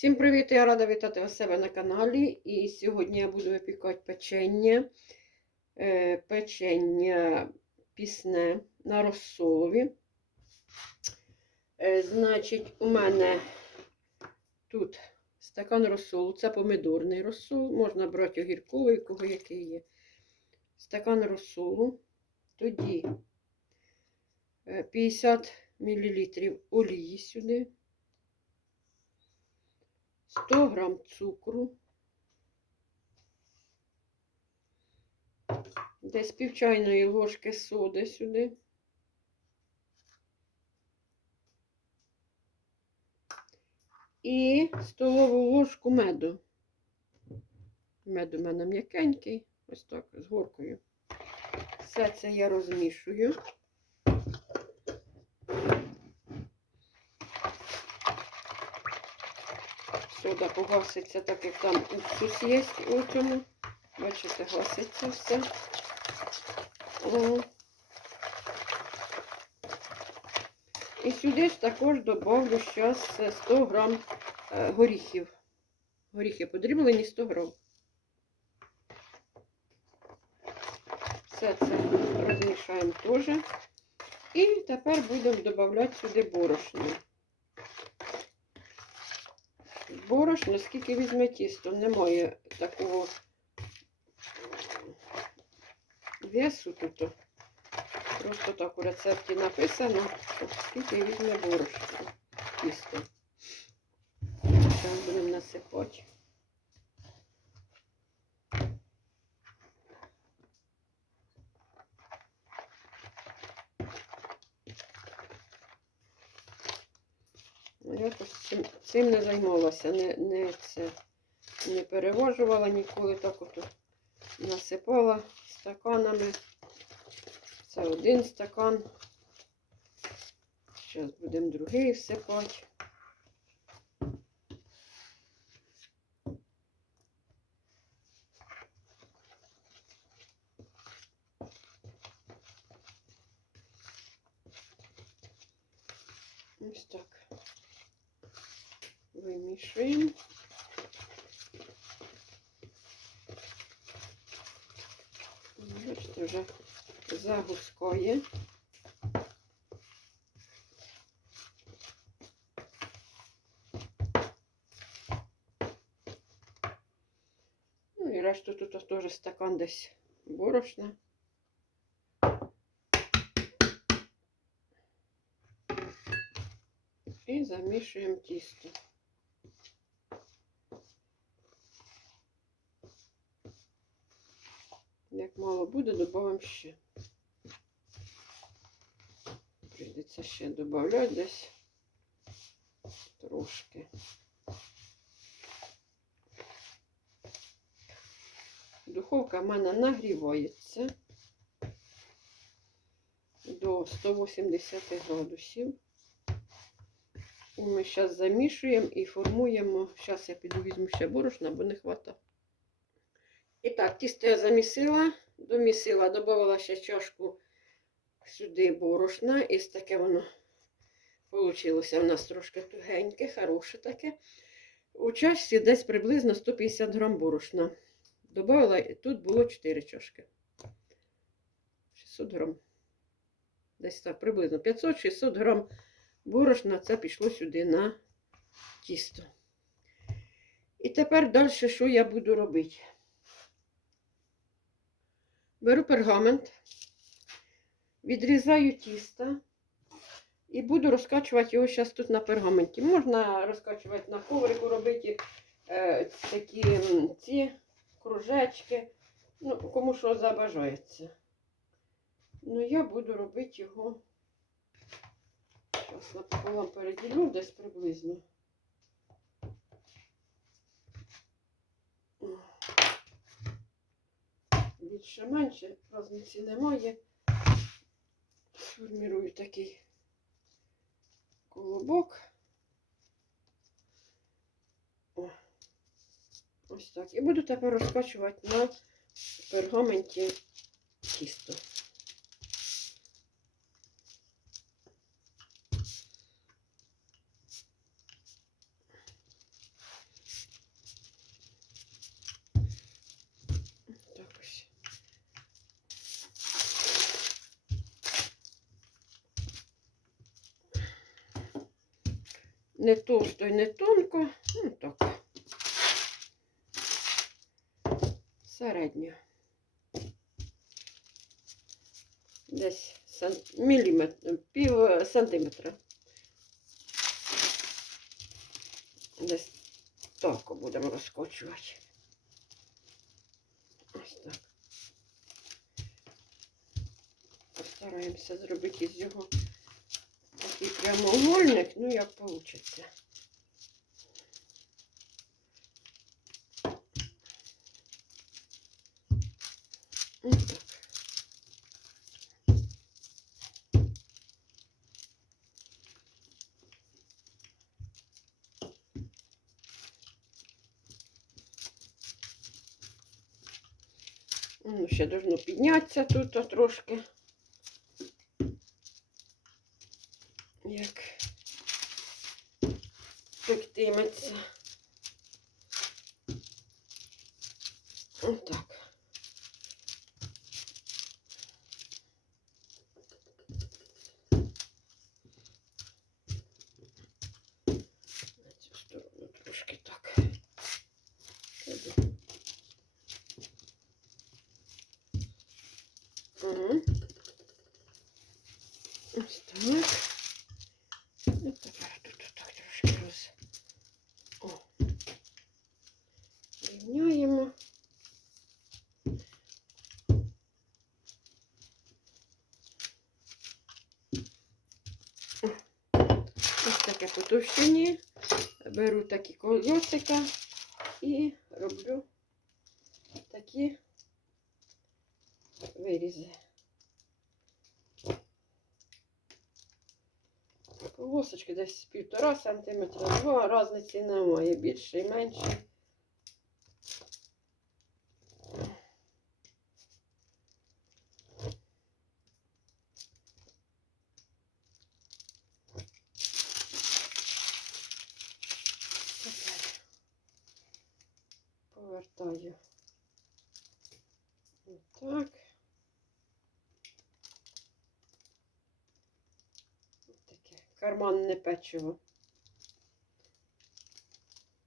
Всім привіт! Я рада вітати у себе на каналі. І сьогодні я буду випікати печення. Е, Печення пісне на розсолові. Е, Значить, у мене тут стакан розсолу. Це помидорний розсол. Можна брати огірковий, кого який є. Стакан розсолу. Тоді е, 50 мл олії сюди. 100 грам цукру, десь пів чайної ложки соди сюди. І столову ложку меду. Мед у мене м'якенький, ось так, з горкою. Все це я розмішую. Сода погаситься, так як там уксус є у цьому. Бачите, гаситься все. О. І сюди ж також добавлю зараз 100 грам е, горіхів. Горіхи подріблені 100 грам. Все це розмішаємо теж. І тепер будемо додавати сюди борошно борошно, скільки візьме тісто, немає такого весу тут. Просто так у рецепті написано, скільки візьме борошно тісто. Зараз будемо насипати. Якось цим, цим не займалася, не не, це, не перевожувала ніколи, так от насипала стаканами. Це один стакан. Зараз будемо другий всипати. вимішуємо. Бачите, вже загускає. Ну і решту тут теж стакан десь борошна. І замішуємо тісто. Мало буде, додамо ще. Прийдеться ще додати десь трошки. Духовка в мене нагрівається до 180 градусів. І ми зараз замішуємо і формуємо. Зараз я піду візьму ще борошна, бо не вистачає. І так, тісто я замісила, домісила, додавала ще чашку сюди борошна. І таке воно вийшло у нас трошки тугеньке, хороше таке. У чашці десь приблизно 150 грам борошна. Добавила, тут було 4 чашки. 600 грам. Десь так, приблизно 500-600 грам борошна це пішло сюди на тісто. І тепер далі, що я буду робити? Беру пергамент, відрізаю тісто і буду розкачувати його зараз тут на пергаменті. Можна розкачувати на коврику, робити е, такі ці кружечки, ну, кому що забажається. Ну, я буду робити його. Зараз напополам переділю десь приблизно. Більше менше, різниці немає. Сформірую такий колобок. О, ось так. І буду тепер розкачувати на пергаменті тісто. Не товсто і не тонко. Ну так. Середньо. Десь сан... міліметр, пів е, сантиметра. Десь так будемо розкочувати. Ось так. Постараємося зробити із його такий прямоугольник, ну як вийде. Ну, ще должно піднятися тут трошки. Пектиметься. Отак. На цю сторону трошки так. Угу. Ось так. Таке по товщині. Беру такі колосика і роблю такі вирізи. Полосочки десь півтора сантиметра, два різниці немає, більше і менше. Тепер повертаю. Так. Таке карманне печиво.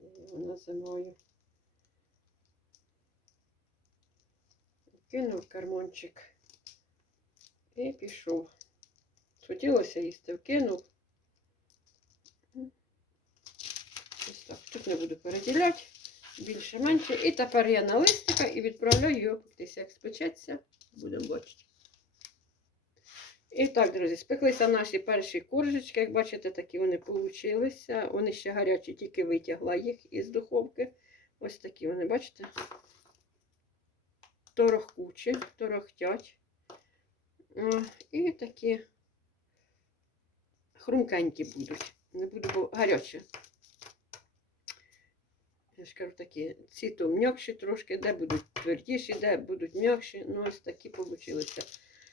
Я його називаю. Кинув карманчик і пішов. Хотілося їсти, вкинув. Ось так. Тут не буду переділяти. Більше-менше. І тепер я на листика і відправляю його. Як спечеться, будемо бачити. І так, друзі, спеклися наші перші коржечки. Як бачите, такі вони получилися. Вони ще гарячі, тільки витягла їх із духовки. Ось такі вони, бачите? Торохкучі, торохтять. І такі хрумкенькі будуть. Не буду, гарячі. Я ж кажу такі, ці то м'якші трошки, де будуть твердіші, де будуть м'якші. Ну, ось такі получилися.